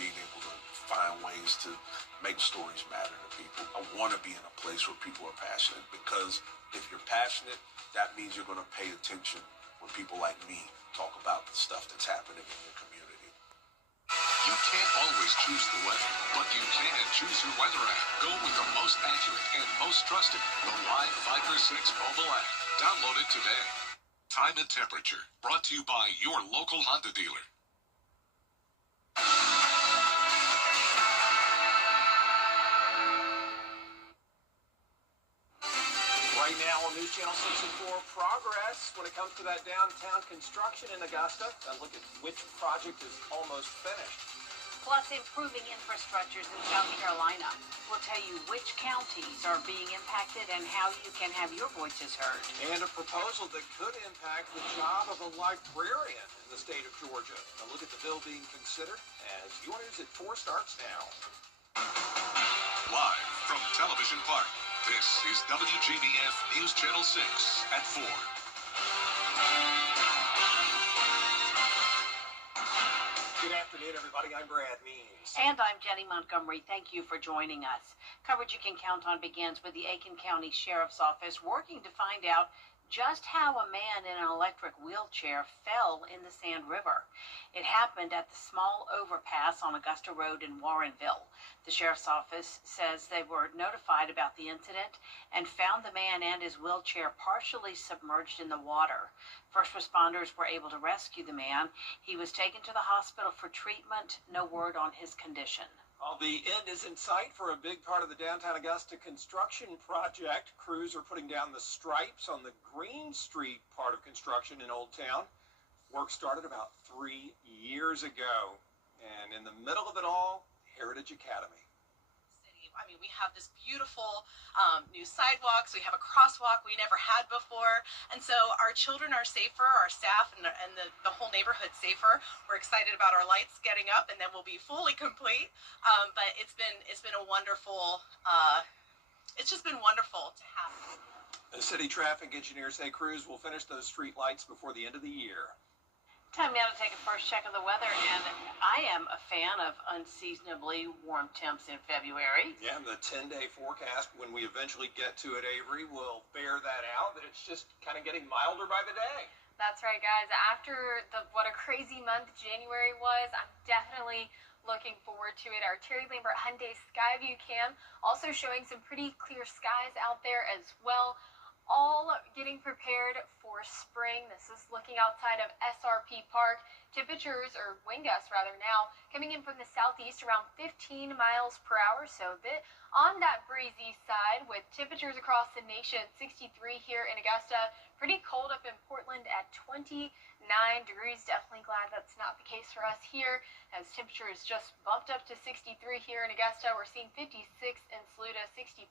being able to find ways to make stories matter to people. I want to be in a place where people are passionate, because if you're passionate, that means you're going to pay attention when people like me talk about the stuff that's happening in your community. You can't always choose the weather, but you can choose your weather app. Go with the most accurate and most trusted, the Live Fighter 6 mobile app. Download it today. Time and temperature, brought to you by your local Honda dealer. Right now on News Channel 64, progress when it comes to that downtown construction in Augusta. A look at which project is almost finished. Plus, improving infrastructures in South Carolina. We'll tell you which counties are being impacted and how you can have your voices heard. And a proposal that could impact the job of a librarian in the state of Georgia. A look at the bill being considered as Your News at 4 starts now. Live from Television Park, this is WJBF News Channel 6 at 4. Good afternoon, everybody. I'm Brad Means. And I'm Jenny Montgomery. Thank you for joining us. Coverage you can count on begins with the Aiken County Sheriff's Office working to find out just how a man in an electric wheelchair fell in the Sand River. It happened at the small overpass on Augusta Road in Warrenville. The Sheriff's Office says they were notified about the incident and found the man and his wheelchair partially submerged in the water. First responders were able to rescue the man. He was taken to the hospital for treatment. No word on his condition. Well, the end is in sight for a big part of the downtown Augusta construction project. Crews are putting down the stripes on the Green Street part of construction in Old Town. Work started about 3 years ago. And in the middle of it all, Heritage Academy. I mean, we have this beautiful new sidewalks. We have a crosswalk we never had before. And so our children are safer, our staff and the whole neighborhood safer. We're excited about our lights getting up, and then we'll be fully complete. But it's been a wonderful, it's just been wonderful to have. The city traffic engineers say crews will finish those street lights before the end of the year. Time now to take a first check of the weather, and I am a fan of unseasonably warm temps in February. Yeah, and the 10-day forecast, when we eventually get to it, Avery, will bear that out, that it's just kind of getting milder by the day. That's right, guys. After what a crazy month January was, I'm definitely looking forward to it. Our Terry Lambert Hyundai Skyview cam also showing some pretty clear skies out there as well. All getting prepared for spring. This is looking outside of SRP Park. Temperatures, or wind gusts rather now, coming in from the southeast around 15 miles per hour. So a bit on that breezy side with temperatures across the nation. 63 here in Augusta. Pretty cold up in Portland at 29 degrees. Definitely glad that's not the case for us here, as temperatures just bumped up to 63 here in Augusta. We're seeing 56 in Saluda, 65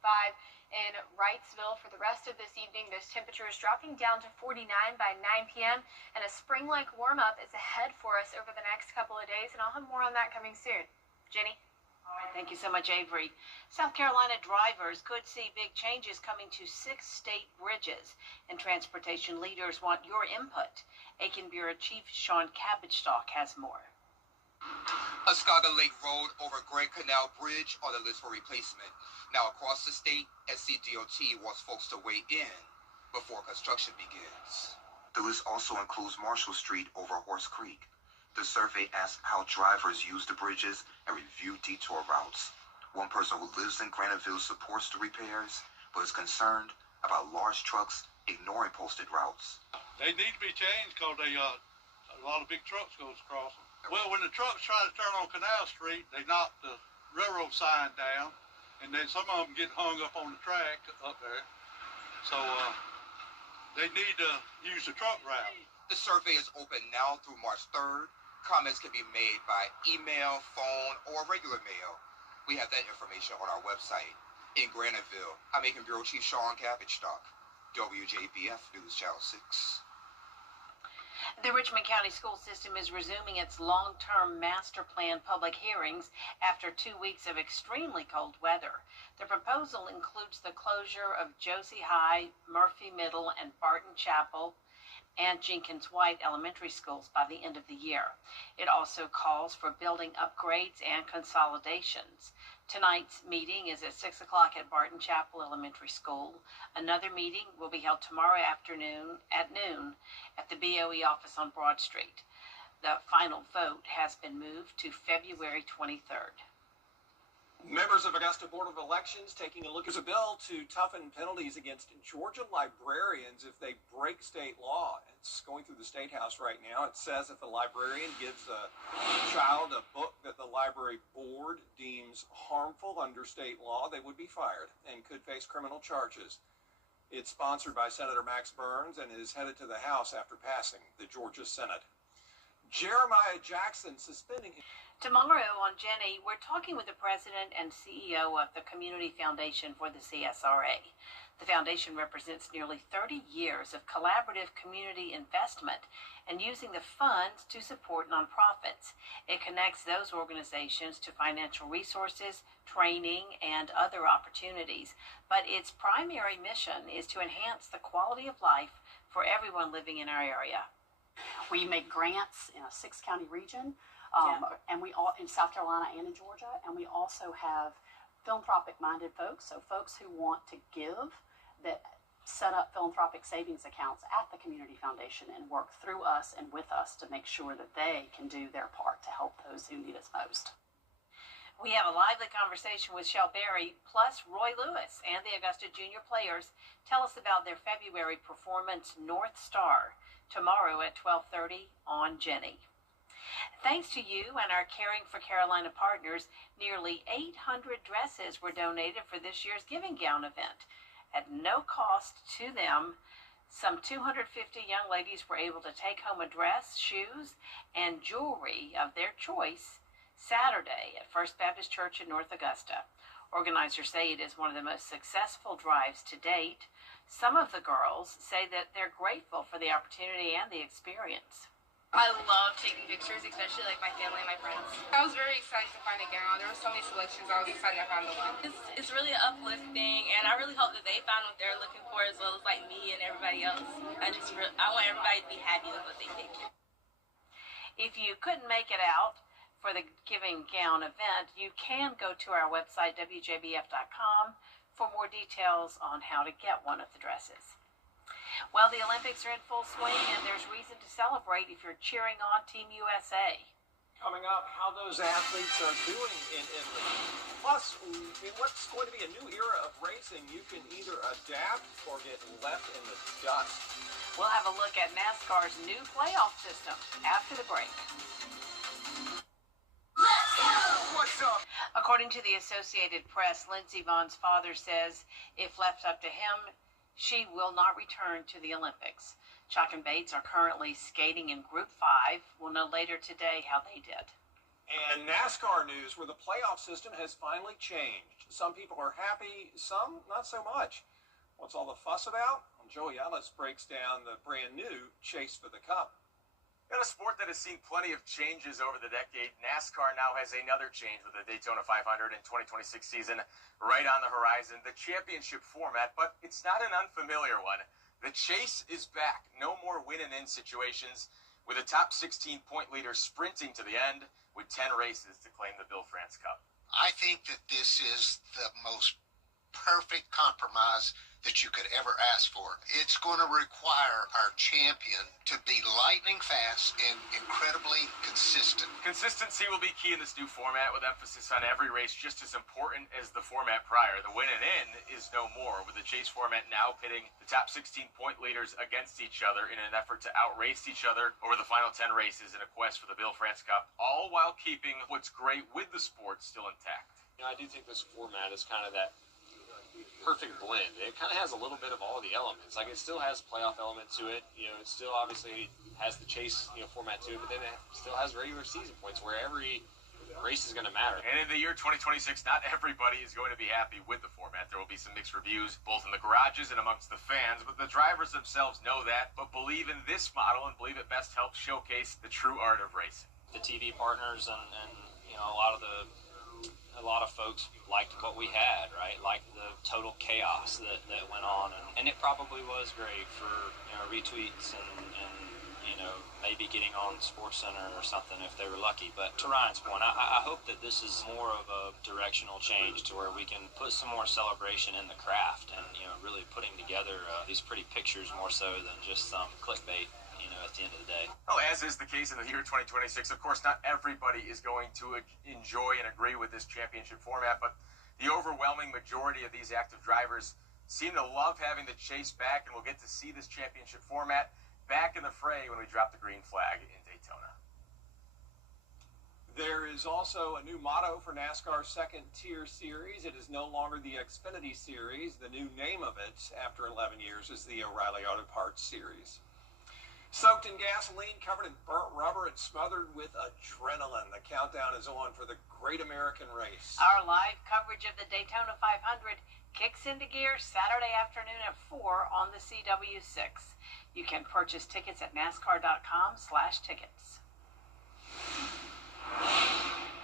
in Wrightsville for the rest of this evening. Those temperatures dropping down to 49 by 9 p.m. and a spring-like warm-up is ahead for us over the next couple of days, and I'll have more on that coming soon. Jenny? All right, thank you so much, Avery. South Carolina drivers could see big changes coming to 6 state bridges, and transportation leaders want your input. Aiken Bureau Chief Sean Cabbage-Stalk has more. Oscaga Lake Road over Grand Canal Bridge on the list for replacement. Now across the state, SCDOT wants folks to weigh in before construction begins. The list also includes Marshall Street over Horse Creek. The survey asks how drivers use the bridges and review detour routes. One person who lives in Graniteville supports the repairs, but is concerned about large trucks ignoring posted routes. They need to be changed because a lot of big trucks goes across them. Well, when the trucks try to turn on Canal Street, they knock the railroad sign down, and then some of them get hung up on the track up there. So they need to use the truck route. The survey is open now through March 3rd. Comments can be made by email, phone, or regular mail. We have that information on our website. In Graniteville, I'm Aiken Bureau Chief Sean Cabbage-Stalk, WJBF News Channel 6. The Richmond County school system is resuming its long-term master plan public hearings after 2 weeks of extremely cold weather. The proposal includes the closure of Josie High, Murphy Middle, and Barton Chapel. and Jenkins White elementary schools by the end of the year. It also calls for building upgrades and consolidations. Tonight's meeting is at 6 o'clock at Barton Chapel Elementary School. Another meeting will be held tomorrow afternoon at noon at the BOE office on Broad Street. The final vote has been moved to February 23rd. Members of Augusta Board of Elections taking a look at a bill to toughen penalties against Georgia librarians if they break state law. It's going through the State House right now. It says if a librarian gives a child a book that the library board deems harmful under state law, they would be fired and could face criminal charges. It's sponsored by Senator Max Burns and is headed to the House after passing the Georgia Senate. Jeremiah Jackson suspending him. Tomorrow on Jenny, we're talking with the president and CEO of the Community Foundation for the CSRA. The foundation represents nearly 30 years of collaborative community investment and using the funds to support nonprofits. It connects those organizations to financial resources, training, and other opportunities. But its primary mission is to enhance the quality of life for everyone living in our area. We make grants in a 6-county region. And we all in South Carolina and in Georgia, and we also have philanthropic-minded folks, so folks who want to give that set up philanthropic savings accounts at the Community Foundation and work through us and with us to make sure that they can do their part to help those who need us most. We have a lively conversation with Shell Berry, plus Roy Lewis and the Augusta Junior players tell us about their February performance North Star tomorrow at 12:30 on Jenny. Thanks to you and our Caring for Carolina partners, nearly 800 dresses were donated for this year's Giving Gown event. At no cost to them, some 250 young ladies were able to take home a dress, shoes, and jewelry of their choice Saturday at First Baptist Church in North Augusta. Organizers say it is one of the most successful drives to date. Some of the girls say that they're grateful for the opportunity and the experience. I love taking pictures, especially like my family and my friends. I was very excited to find a gown. There were so many selections. I was excited to find the one. It's really uplifting, and I really hope that they find what they're looking for as well as like me and everybody else. I want everybody to be happy with what they pick. If you couldn't make it out for the Giving Gown event, you can go to our website, WJBF.com, for more details on how to get one of the dresses. Well, the Olympics are in full swing, and there's reason to celebrate if you're cheering on Team USA. Coming up, how those athletes are doing in Italy. Plus, in what's going to be a new era of racing, you can either adapt or get left in the dust. We'll have a look at NASCAR's new playoff system after the break. Let's go! What's up? According to the Associated Press, Lindsey Vohn's father says if left up to him, she will not return to the Olympics. Chalk and Bates are currently skating in Group 5. We'll know later today how they did. And NASCAR news, where the playoff system has finally changed. Some people are happy, some not so much. What's all the fuss about? Well, Joey Ellis breaks down the brand new Chase for the Cup. In a sport that has seen plenty of changes over the decade, NASCAR now has another change with the Daytona 500 and 2026 season right on the horizon. The championship format, but it's not an unfamiliar one. The chase is back. No more win and end situations, with a top 16-point leader sprinting to the end with 10 races to claim the Bill France Cup. I think that this is the most perfect compromise that you could ever ask for. It's going to require our champion to be lightning fast and incredibly consistent. Consistency will be key in this new format, with emphasis on every race just as important as the format prior. The win and in is no more, with the chase format now pitting the top 16-point leaders against each other in an effort to outrace each other over the final 10 races in a quest for the Bill France Cup, all while keeping what's great with the sport still intact. You know, I do think this format is kind of that perfect blend. It kind of has a little bit of all the elements. Like, it still has playoff element to it. You know, it still obviously has the chase, format to it, but then it still has regular season points where every race is going to matter. And in the year 2026, not everybody is going to be happy with the format. There will be some mixed reviews, both in the garages and amongst the fans, but the drivers themselves know that, but believe in this model and believe it best helps showcase the true art of racing. The TV partners and a lot of the a lot of folks liked what we had, right? Liked the total chaos that went on, and it probably was great for, you know, retweets and you know, maybe getting on SportsCenter or something if they were lucky. But to Ryan's point, I hope that this is more of a directional change to where we can put some more celebration in the craft and, you know, really putting together these pretty pictures more so than just some clickbait, you know, at the end of the day. Well, as is the case in the year 2026, of course, not everybody is going to enjoy and agree with this championship format, but the overwhelming majority of these active drivers seem to love having the chase back, and we'll get to see this championship format back in the fray when we drop the green flag in Daytona. There is also a new motto for NASCAR's second tier series. It is no longer the Xfinity Series. The new name of it, after 11 years, is the O'Reilly Auto Parts Series. Soaked in gasoline, covered in burnt rubber, and smothered with adrenaline. The countdown is on for the Great American Race. Our live coverage of the Daytona 500 kicks into gear Saturday afternoon at 4 on the CW6. You can purchase tickets at NASCAR.com/tickets.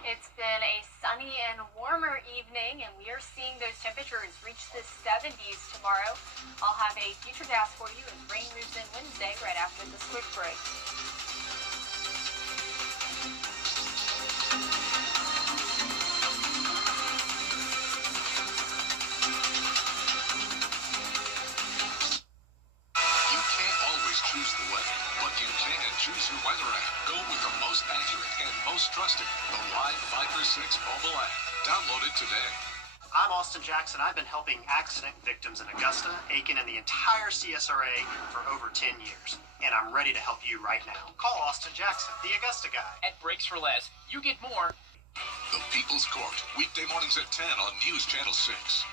It's been a sunny and warmer evening, and we are seeing those temperatures reach the 70s tomorrow. I'll have a futurecast for you as rain moves in Wednesday right after this quick break. You can't always choose the weather, but you can choose your weather app. Go with the most accurate and most trusted, the Live 536 mobile app. Download it today. I'm Austin Jackson. I've been helping accident victims in Augusta, Aiken, and the entire CSRA for over 10 years. And I'm ready to help you right now. Call Austin Jackson, the Augusta guy. At Brakes for Less, you get more. The People's Court, weekday mornings at 10 on News Channel 6.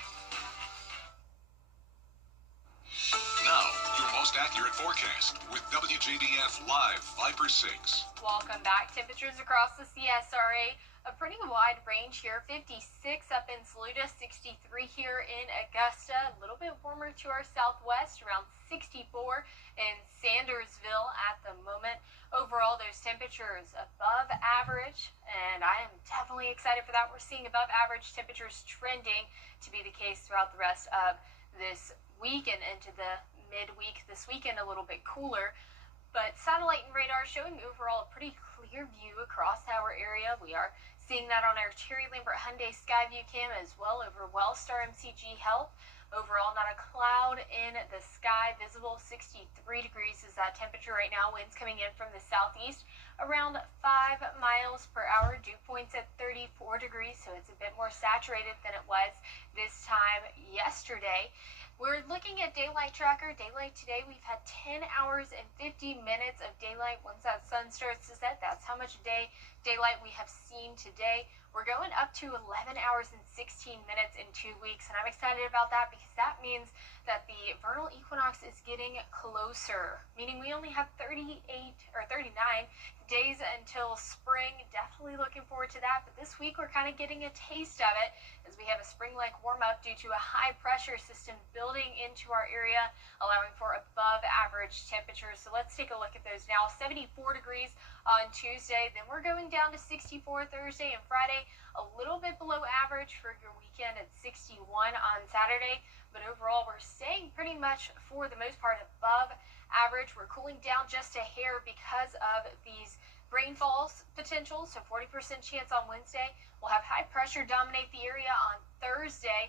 Now, your most accurate forecast with WJBF Live Viper 6. Welcome back. Temperatures across the CSRA, a pretty wide range here. 56 up in Saluda, 63 here in Augusta. A little bit warmer to our southwest, around 64 in Sandersville at the moment. Overall, those temperatures above average, and I am definitely excited for that. We're seeing above average temperatures trending to be the case throughout the rest of this week and into the midweek. This weekend a little bit cooler, but satellite and radar showing overall a pretty clear view across our area. We are seeing that on our Terry Lambert Hyundai Skyview cam as well over Wellstar MCG Health. Overall, not a cloud in the sky visible. 63 degrees is that temperature right now. Winds coming in from the southeast around 5 miles per hour. Dew points at 34 degrees, so it's a bit more saturated than it was this time yesterday. We're looking at daylight tracker. Daylight today, we've had 10 hours and 50 minutes of daylight. Once that sun starts to set, that's how much daylight we have seen today. We're going up to 11 hours and 16 minutes in 2 weeks, and I'm excited about that because that means that the vernal equinox is getting closer, meaning we only have 38 or 39 days until spring. Definitely looking forward to that, but this week we're kind of getting a taste of it as we have a spring-like warm-up due to a high-pressure system building into our area, allowing for above-average temperatures. So let's take a look at those now. 74 degrees on Tuesday, then we're going down to 64 Thursday and Friday, a little bit below average for your weekend at 61 on Saturday, but overall we're staying pretty much for the most part above average. We're cooling down just a hair because of these rainfalls potential, so 40% chance on Wednesday. We'll have high pressure dominate the area on Thursday,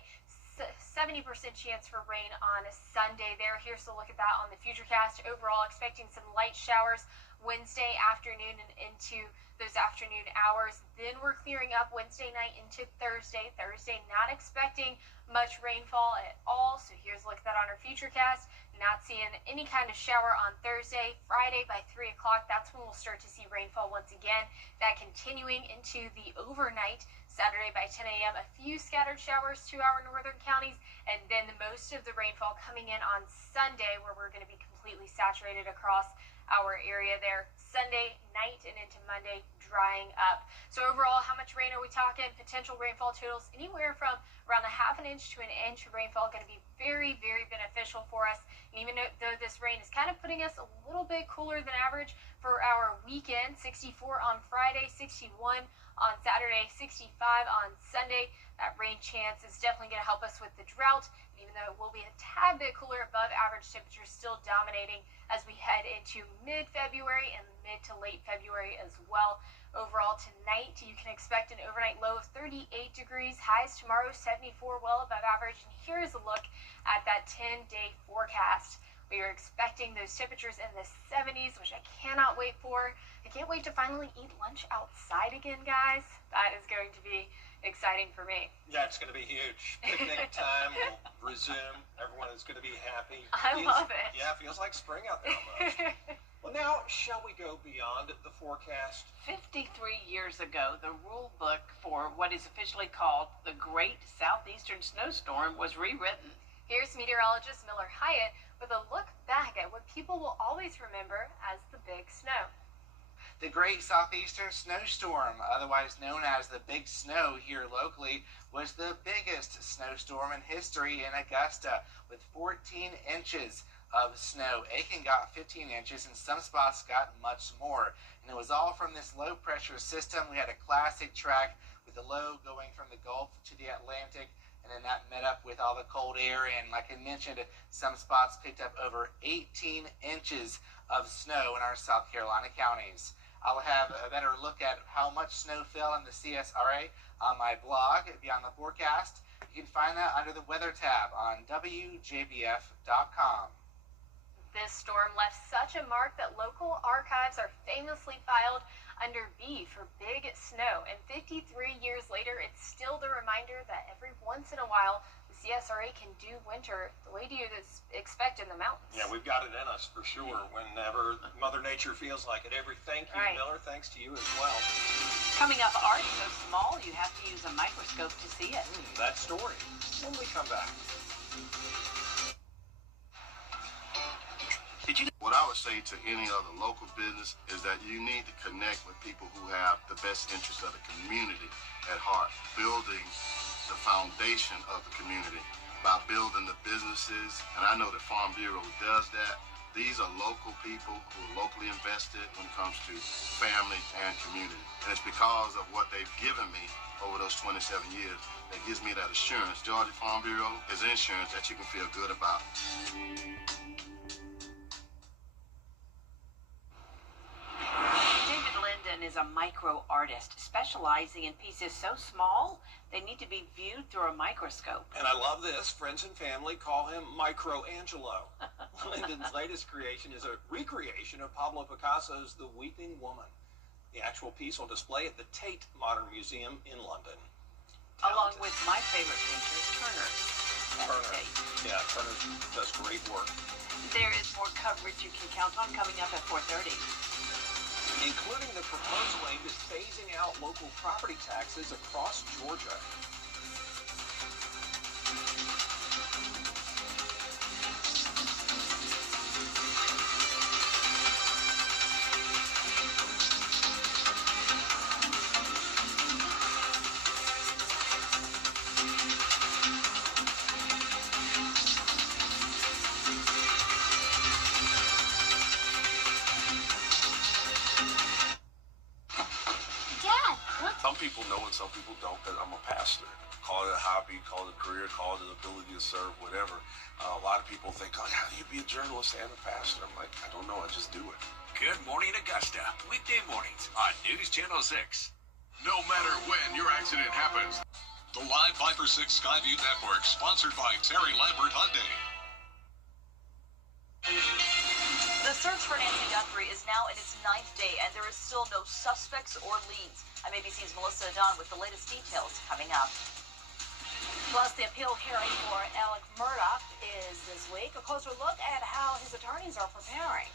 70% chance for rain on Sunday there. Here's a look at that on the Futurecast. Overall, expecting some light showers Wednesday afternoon and into those afternoon hours. Then we're clearing up Wednesday night into Thursday. Thursday, not expecting much rainfall at all. So here's a look at that on our Futurecast. Not seeing any kind of shower on Thursday. Friday by 3 o'clock, that's when we'll start to see rainfall once again. That continuing into the overnight. Saturday by 10 a.m., a few scattered showers to our northern counties, and then the most of the rainfall coming in on Sunday, where we're going to be completely saturated across our area there. Sunday night and into Monday, drying up. So overall, how much rain are we talking? Potential rainfall totals anywhere from around a half an inch to an inch of rainfall, going to be very, very beneficial for us. And even though this rain is kind of putting us a little bit cooler than average for our weekend, 64 on Friday, 61 on Saturday, 65 on Sunday. That rain chance is definitely going to help us with the drought. And even though it will be a tad bit cooler, above average temperatures still dominating as we head into mid-February and mid to late February as well. Overall tonight, you can expect an overnight low of 38 degrees. Highs tomorrow, 74, well above average. And here is a look at that 10-day forecast. We are expecting those temperatures in the 70s, which I cannot wait for. I can't wait to finally eat lunch outside again, guys. That is going to be exciting for me. Yeah, it's going to be huge. Picnic time will resume. Everyone is going to be happy. I love it. Yeah, it feels like spring out there almost. Well, now, shall we go beyond the forecast? 53 years ago, the rule book for what is officially called the Great Southeastern Snowstorm was rewritten. Here's meteorologist Miller Hyatt with a look back at what people will always remember as the Big Snow. The Great Southeastern Snowstorm, otherwise known as the Big Snow here locally, was the biggest snowstorm in history in Augusta with 14 inches of snow. Aiken got 15 inches and some spots got much more. And it was all from this low pressure system. We had a classic track with the low going from the Gulf to the Atlantic, and then that met up with all the cold air, and like I mentioned, some spots picked up over 18 inches of snow in our South Carolina counties. I'll have a better look at how much snow fell in the CSRA on my blog, Beyond the Forecast. You can find that under the Weather tab on WJBF.com. This storm left such a mark that local archives are famously filed under B for big snow. And 53 years later, it's still the reminder that every once in a while, the CSRA can do winter the way you expect in the mountains. Yeah, we've got it in us for sure. Whenever Mother Nature feels like it. Thank you, Right. Miller. Thanks to you as well. Coming up, art so small you have to use a microscope to see it. That story when we come back. What I would say to any other local business is that you need to connect with people who have the best interests of the community at heart, building the foundation of the community by building the businesses. And I know that Farm Bureau does that. These are local people who are locally invested when it comes to family and community. And it's because of what they've given me over those 27 years that gives me that assurance. Georgia Farm Bureau is insurance that you can feel good about. Is a micro artist specializing in pieces so small they need to be viewed through a microscope. And I love this. Friends and family call him Microangelo. Lyndon's latest creation is a recreation of Pablo Picasso's The Weeping Woman. The actual piece will display at the Tate Modern Museum in London. Along with my favorite painter, Turner. Yeah, Turner does great work. There is more coverage you can count on coming up at 4:30. Including the proposal aimed at phasing out local property taxes across Georgia. Some people know and some people don't that I'm a pastor. Call it a hobby, call it a career, call it an ability to serve, whatever. A lot of people think, oh, how do you be a journalist and a pastor? I'm like, I don't know, I just do it. Good Morning Augusta, weekday mornings on News Channel 6. No matter when your accident happens, the Live 5 for 6 Skyview Network, sponsored by Terry Lambert Hyundai. The search for Nancy Guthrie is now in its 9th day, and there is still no suspects or leads. I'm ABC's Melissa Dunn with the latest details coming up. Plus, the appeal hearing for Alec Murdaugh is this week. A closer look at how his attorneys are preparing.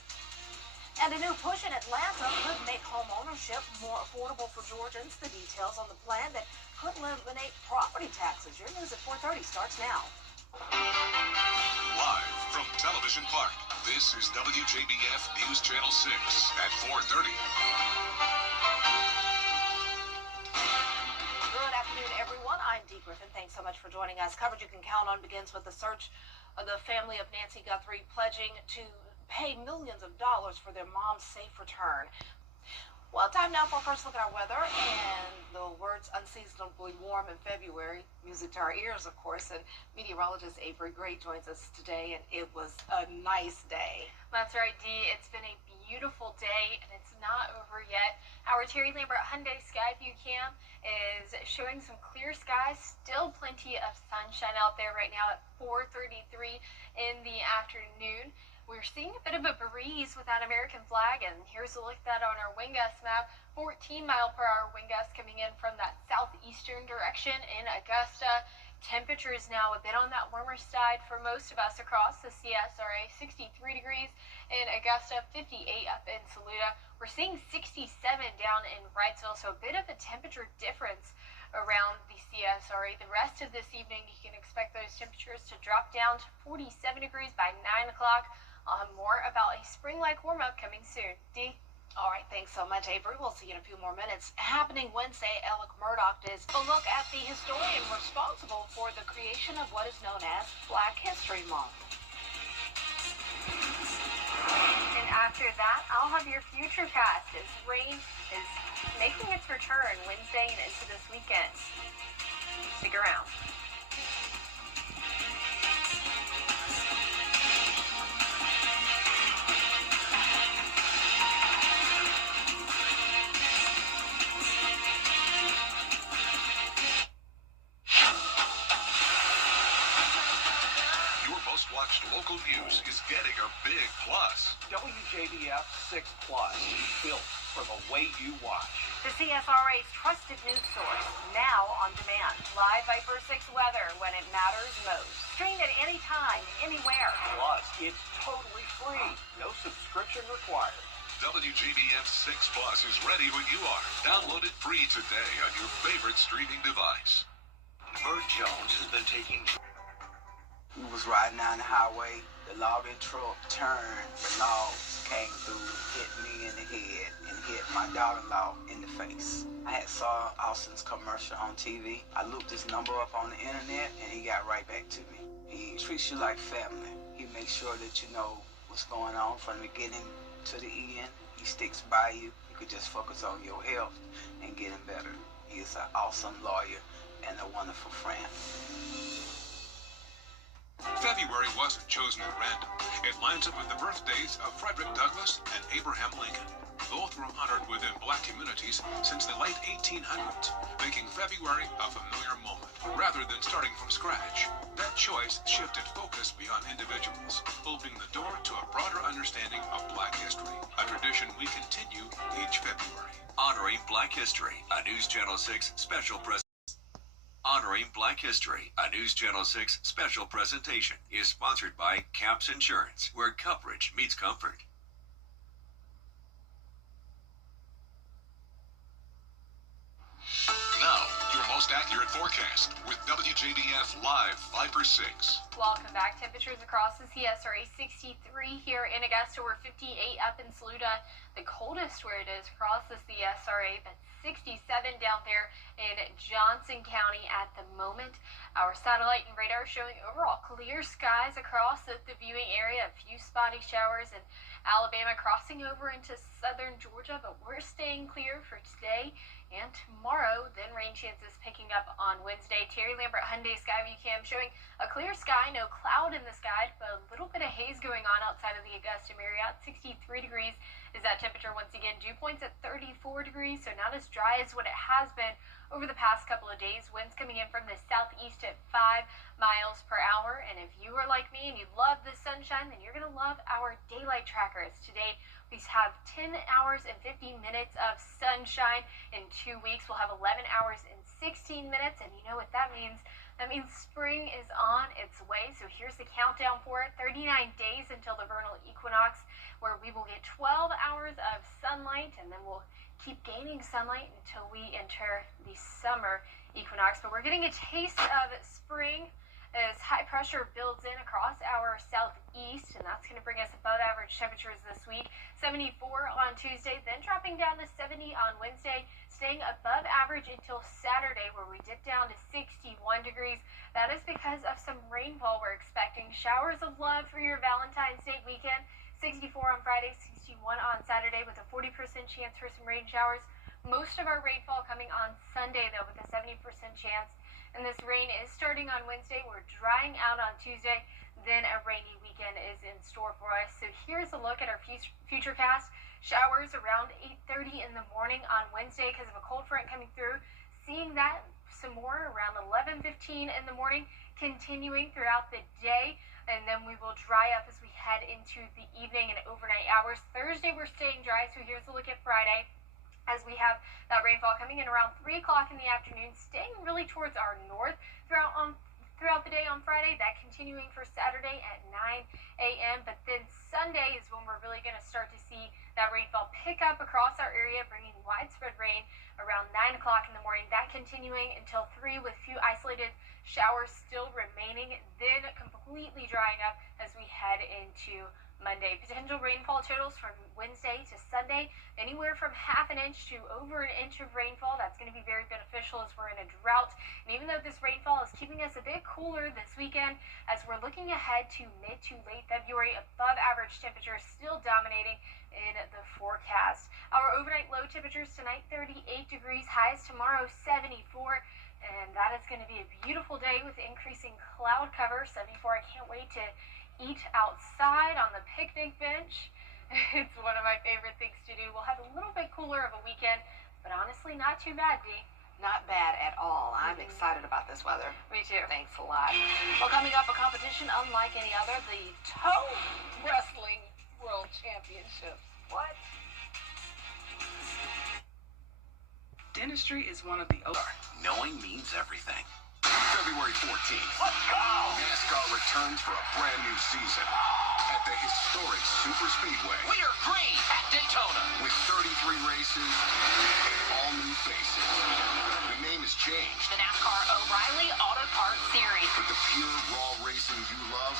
And a new push in Atlanta could make home ownership more affordable for Georgians. The details on the plan that could eliminate property taxes. Your news at 4:30 starts now. Live from Television Park. This is WJBF News Channel 6 at 4:30. Good afternoon, everyone. I'm Dee Griffin. Thanks so much for joining us. Coverage you can count on begins with the search of the family of Nancy Guthrie pledging to pay millions of dollars for their mom's safe return. Well, time now for a first look at our weather, and the words unseasonably warm in February, music to our ears, of course, and meteorologist Avery Gray joins us today, and it was a nice day. That's right, Dee. It's been a beautiful day, and it's not over yet. Our Terry Lambert Hyundai Skyview Cam is showing some clear skies, still plenty of sunshine out there right now at 4:33 in the afternoon. We're seeing a bit of a breeze with that American flag, and here's a look at that on our wind gust map. 14-mile-per-hour wind gusts coming in from that southeastern direction in Augusta. Temperature is now a bit on that warmer side for most of us across the CSRA. 63 degrees in Augusta, 58 up in Saluda. We're seeing 67 down in Wrightsville, so a bit of a temperature difference around the CSRA. The rest of this evening, you can expect those temperatures to drop down to 47 degrees by 9 o'clock. I'll have more about a spring-like warm-up coming soon. Dee? All right, thanks so much, Avery. We'll see you in a few more minutes. Happening Wednesday, Alec Murdoch is a look at the historian responsible for the creation of what is known as Black History Month. And after that, I'll have your future cast as rain is making its return Wednesday and into this weekend. Stick around. Watched local news is getting a big plus. WJBF 6 Plus, built for the way you watch. The CSRA's trusted news source, now on demand. Live Viper 6 weather when it matters most. Stream at any time, anywhere. Plus, it's totally free. No subscription required. WJBF 6 Plus is ready when you are. Download it free today on your favorite streaming device. Bert Jones has been taking... We was riding down the highway, the logging truck turned, the logs came through, hit me in the head, and hit my daughter-in-law in the face. I had saw Austin's commercial on TV. I looked his number up on the internet, and he got right back to me. He treats you like family. He makes sure that you know what's going on from the beginning to the end. He sticks by you. You could just focus on your health and getting better. He is an awesome lawyer and a wonderful friend. February wasn't chosen at random. It lines up with the birthdays of Frederick Douglass and Abraham Lincoln. Both were honored within black communities since the late 1800s, making February a familiar moment, rather than starting from scratch. That choice shifted focus beyond individuals, opening the door to a broader understanding of black history, a tradition we continue each February. Honoring Black History, a News Channel 6 special presentation. Honoring Black History, a News Channel 6 special presentation, is sponsored by Caps Insurance, where coverage meets comfort. Now, your most accurate forecast with WJBF Live Viper 6. Welcome back. Temperatures across the CSRA 63 here in Augusta. We're 58 up in Saluda. The coldest where it is across the CSRA, but 67 down there in Johnson County at the moment. Our satellite and radar showing overall clear skies across the viewing area. A few spotty showers in Alabama crossing over into southern Georgia, but we're staying clear for today and tomorrow. Then rain chances picking up on Wednesday. Terry Lambert Hyundai Skyview Cam showing a clear sky, no cloud in the sky, but a little bit of haze going on outside of the Augusta Marriott. 63 degrees is that temperature once again. Dew points at 34 degrees, so not as dry as what it has been over the past couple of days. Winds coming in from the southeast at 5 miles per hour. And if you are like me and you love the sunshine, then you're going to love our daylight trackers. Today, we have 10 hours and 50 minutes of sunshine. In 2 weeks, we'll have 11 hours and 16 minutes. And you know what that means? That means spring is on its way. So here's the countdown for it. 39 days until the vernal equinox, where we will get 12 hours of sunlight, and then we'll keep gaining sunlight until we enter the summer equinox. But we're getting a taste of spring as high pressure builds in across our southeast, and that's going to bring us above average temperatures this week. 74 on Tuesday, then dropping down to 70 on Wednesday, staying above average until Saturday, where we dip down to 61 degrees. That is because of some rainfall we're expecting. Showers of love for your Valentine's Day weekend. 64 on Friday, 61 on Saturday, with a 40% chance for some rain showers. Most of our rainfall coming on Sunday, though, with a 70% chance. And this rain is starting on Wednesday. We're drying out on Tuesday. Then a rainy weekend is in store for us. So here's a look at our future cast. Showers around 8:30 in the morning on Wednesday because of a cold front coming through. Seeing that some more around 11:15 in the morning, continuing throughout the day. And then we will dry up as we head into the evening and overnight hours. Thursday, we're staying dry. So here's a look at Friday, as we have that rainfall coming in around 3 o'clock in the afternoon, staying really towards our north throughout the day on Friday, that continuing for Saturday at 9 a.m. But then Sunday is when we're really going to start to see that rainfall pick up across our area, bringing widespread rain around 9 o'clock in the morning, that continuing until 3 with few isolated showers still remaining, then completely drying up as we head into Monday. Potential rainfall totals from Wednesday to Sunday, anywhere from ½ an inch to over an inch of rainfall. That's going to be very beneficial as we're in a drought. And even though this rainfall is keeping us a bit cooler this weekend, as we're looking ahead to mid to late February, above average temperatures still dominating in the forecast. Our overnight low temperatures tonight, 38 degrees, highs tomorrow, 74. And that is going to be a beautiful day with increasing cloud cover, 74. I can't wait to eat outside on the picnic bench. It's one of my favorite things to do. We'll have a little bit cooler of a weekend, but honestly, not too bad, Dee. Not bad at all. I'm excited about this weather. Me too. Thanks a lot. Well, coming up, a competition unlike any other, the Toe Wrestling World Championships. What? Dentistry is one of the... Knowing means everything. February 14th. Let's go! NASCAR returns for a brand new season at the historic Super Speedway. We are green at Daytona. With 33 races and all new faces. The name has changed. The NASCAR O'Reilly Auto Parts Series. But the pure, raw racing you love,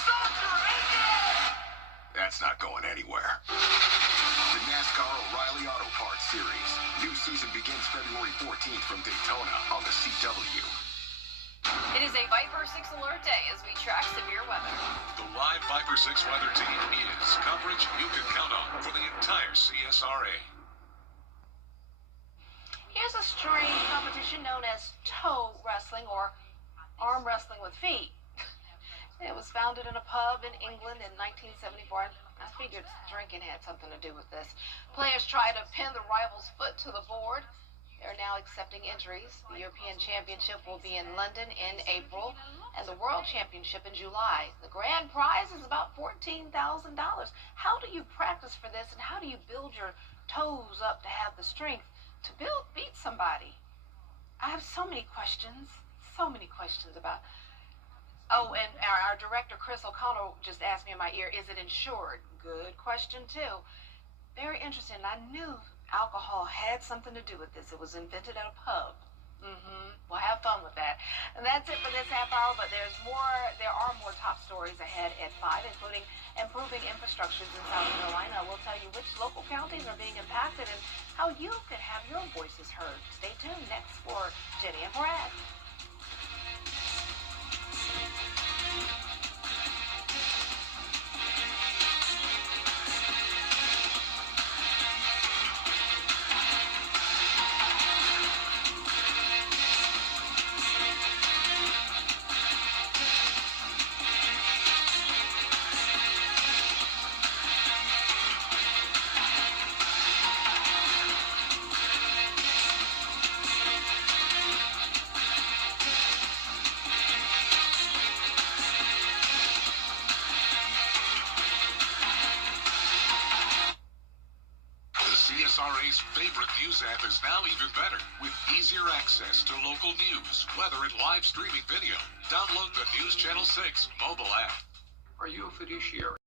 that's not going anywhere. The NASCAR O'Reilly Auto Parts Series. New season begins February 14th from Daytona on the CW. It is a Viper 6 alert day as we track severe weather. The live Viper 6 weather team is coverage you can count on for the entire CSRA. Here's a strange competition known as toe wrestling or arm wrestling with feet. It was founded in a pub in England in 1974. I figured drinking had something to do with this. Players try to pin the rival's foot to the board. They're now accepting entries. The European Championship will be in London in April and the World Championship in July. The grand prize is about $14,000. How do you practice for this, and how do you build your toes up to have the strength to beat somebody? I have so many questions about. Oh, and our director, Chris O'Connell, just asked me in my ear, is it insured? Good question, too. Very interesting. I knew alcohol had something to do with this. It was invented at a pub. We'll have fun with that. And that's it for this half hour, but there are more top stories ahead at 5, including improving infrastructures in South Carolina. We'll tell you which local counties are being impacted and how you could have your voices heard. Stay tuned. Next for Jenny and Brad. CSRA's favorite news app is now even better with easier access to local news, weather, and live streaming video. Download the News Channel 6 mobile app. Are you a fiduciary?